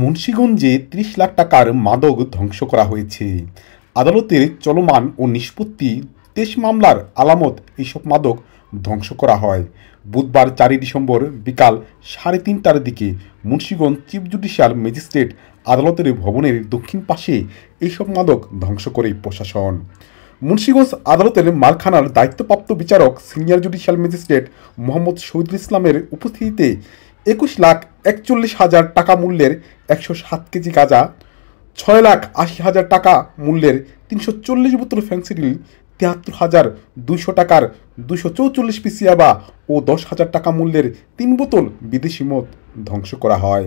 মুন্সিগঞ্জে ৩০ লাখ টাকার মাদক ধ্বংস করা হয়েছে। আদালতের চলমান ও নিষ্পত্তি ২৩ মামলার আলামত এইসব মাদক ধ্বংস করা হয়। বুধবার ৪ ডিসেম্বর বিকাল ৩:৩০টার দিকে মুন্সিগঞ্জ চিফ জুডিশিয়াল ম্যাজিস্ট্রেট আদালতের ভবনের দক্ষিণ পাশে এইসব মাদক ধ্বংস করে প্রশাসন। মুন্সিগঞ্জ আদালতের মালখানার দায়িত্বপ্রাপ্ত বিচারক senior judicial magistrate Mohammad Shahidul ইসলামের উপস্থিতিতে ২১,৪১,০০০ টাকা মূল্যের ১০৭ কেজি গাঁজা, ৬,৮০,০০০ টাকা মূল্যের ৩৪০ বোতল ফেন্সিডিল, ৭৩,২০০ টাকার ২৪৪ পিস ইয়াবা ও ১০,০০০ টাকা মূল্যের ৩ বোতল বিদেশি মদ ধ্বংস করা হয়।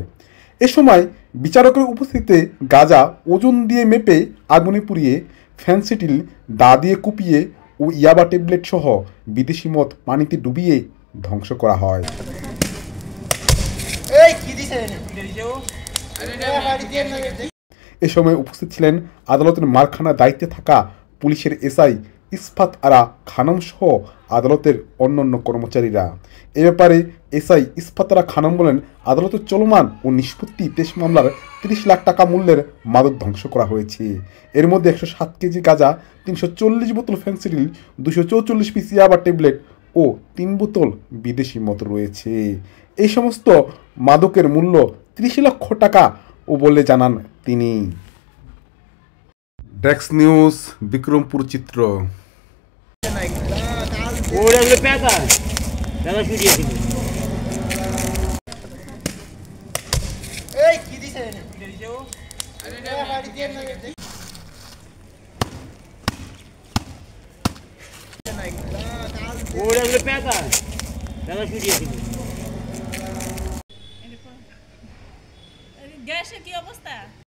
এ সময় বিচারকের উপস্থিতিতে গাঁজা ওজন দিয়ে মেপে আগুনে পুড়িয়ে, ফেন্সিডিল দা দিয়ে কুপিয়ে ও ইয়াবা ট্যাবলেট সহ বিদেশি মদ পানিতে ডুবিয়ে ধ্বংস করা হয়। এ সময় উপস্থিত ছিলেন আদালতের মালখানার দায়িত্বে থাকা পুলিশের এসআই ইসফাত আরা খানম সহ আদালতের অন্যান্য কর্মচারীরা। এ ব্যাপারে এসআই ইসফাত আরা খানম বলেন, আদালতের চলমান ও নিষ্পত্তি ২৩ মামলার ৩০ লাখ টাকা মূল্যের মাদক ধ্বংস করা হয়েছে। এর মধ্যে ১০৭ কেজি গাঁজা, ৩৪০ বোতল ফেন্সিডিল, ২৪৪ পিস ইয়াবা ট্যাবলেট ও ৩ বোতল বিদেশি মদ রয়েছে। এই সমস্ত মাদকের মূল্য ৩০ লক্ষ টাকা ও বলে জানান তিনি। ডেস্ক নিউজ, বিক্রমপুর চিত্র। গ্যাসের কি অবস্থা?